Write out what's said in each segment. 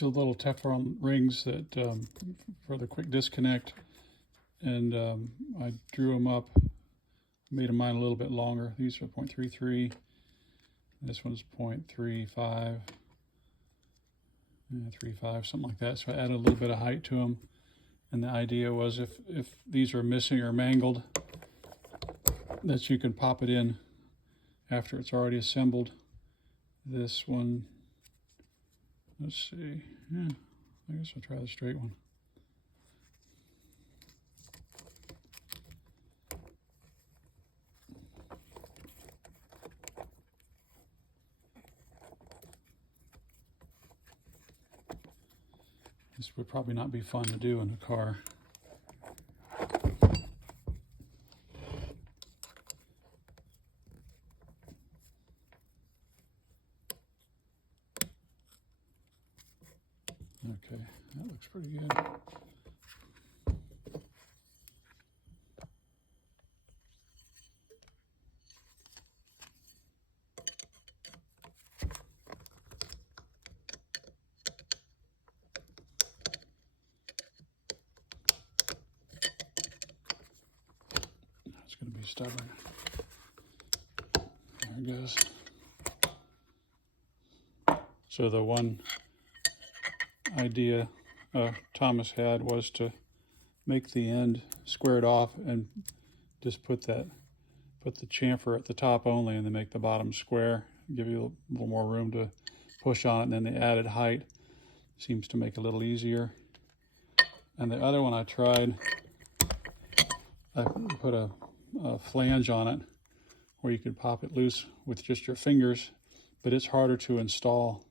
The little Teflon rings that for the quick disconnect, and I drew them up, made mine a little bit longer. These are 0.33, this one's 0.35, 35, something like that. So I added a little bit of height to them, and the idea was if these are missing or mangled, that you can pop it in after it's already assembled. This one, let's see, yeah, I guess I'll try the straight one. This would probably not be fun to do in a car. Okay, that looks pretty good. It's going to be stubborn. There it goes. So the one idea Thomas had was to make the end squared off and just put the chamfer at the top only, and then make the bottom square, give you a little more room to push on it, and then the added height seems to make it a little easier. And the other one I tried, I put a flange on it where you could pop it loose with just your fingers, but it's harder to install.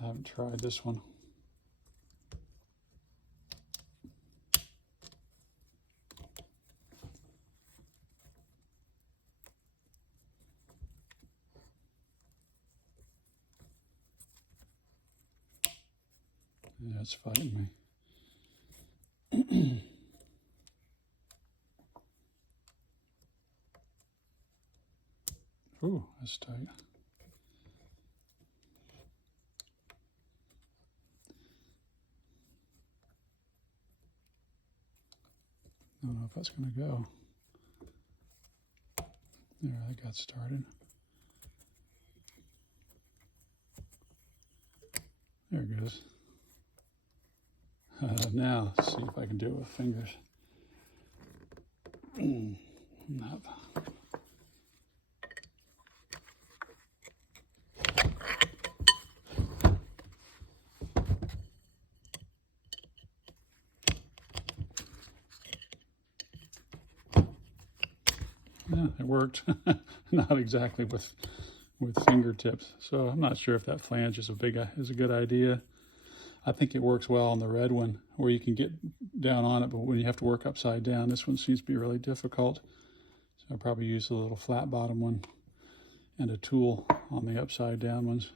I haven't tried this one. Yeah, it's fighting me. Ooh, that's tight. I don't know if that's going to go. There, that got started. There it goes. Now, let's see if I can do it with fingers. Nope. Yeah, it worked. Not exactly with fingertips. So I'm not sure if that flange is a good idea. I think it works well on the red one, where you can get down on it, but when you have to work upside down, this one seems to be really difficult. So I'll probably use a little flat bottom one and a tool on the upside down ones.